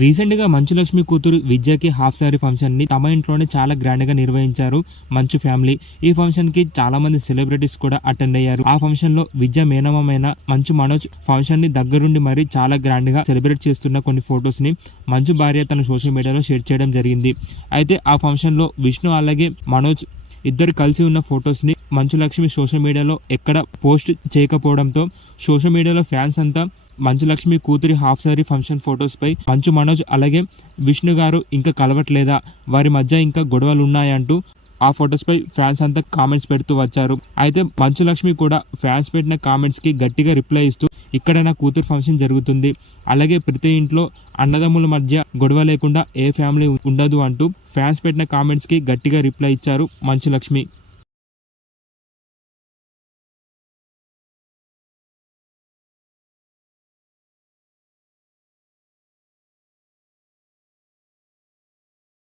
Recent గా మంచు లక్ష్మి కూతురు విద్యకి హాఫ్ సారీ ఫంక్షన్ ని తమ ఇంట్లోనే చాలా గ్రాండ్ గా నిర్వహించారు మంచు ఫ్యామిలీ. ఈ ఫంక్షన్ కి చాలా మంది సెలబ్రిటీస్ కూడా అటెండ్ అయ్యారు. ఆ ఫంక్షన్ లో విద్య మేనమామైన మంచు మనోజ్ ఫంక్షన్ ని దగ్గరుండి మరి చాలా గ్రాండ్ గా సెలబ్రేట్ చేస్తున్న కొన్ని ఫొటోస్ ని మంచు భార్య తన సోషల్ మీడియాలో షేర్ చేయడం జరిగింది. అయితే ఆ ఫంక్షన్ లో విష్ణు అలాగే మనోజ్ ఇద్దరు కలిసి ఉన్న ఫొటోస్ ని మంచు లక్ష్మి సోషల్ మీడియాలో ఎక్కడ పోస్ట్ చేయకపోవడంతో సోషల్ మీడియాలో ఫ్యాన్స్ అంతా మంచు లక్ష్మి కూతురి హాఫ్ సారీ ఫంక్షన్ ఫొటోస్ పై మంచు మనోజ్ అలాగే విష్ణు గారు ఇంకా కలవట్లేదా, వారి మధ్య ఇంకా గొడవలు ఉన్నాయంటూ ఆ ఫొటోస్ పై ఫ్యాన్స్ అంతా కామెంట్స్ పెడుతూ వచ్చారు. అయితే మంచు లక్ష్మి కూడా ఫ్యాన్స్ పెట్టిన కామెంట్స్ కి గట్టిగా రిప్లై ఇస్తూ ఇక్కడ నా కూతురు ఫంక్షన్ జరుగుతుంది, అలాగే ప్రతి ఇంట్లో అన్నదమ్ముల మధ్య గొడవ లేకుండా ఏ ఫ్యామిలీ ఉండదు అంటూ ఫ్యాన్స్ పెట్టిన కామెంట్స్ కి గట్టిగా రిప్లై ఇచ్చారు మంచు లక్ష్మి.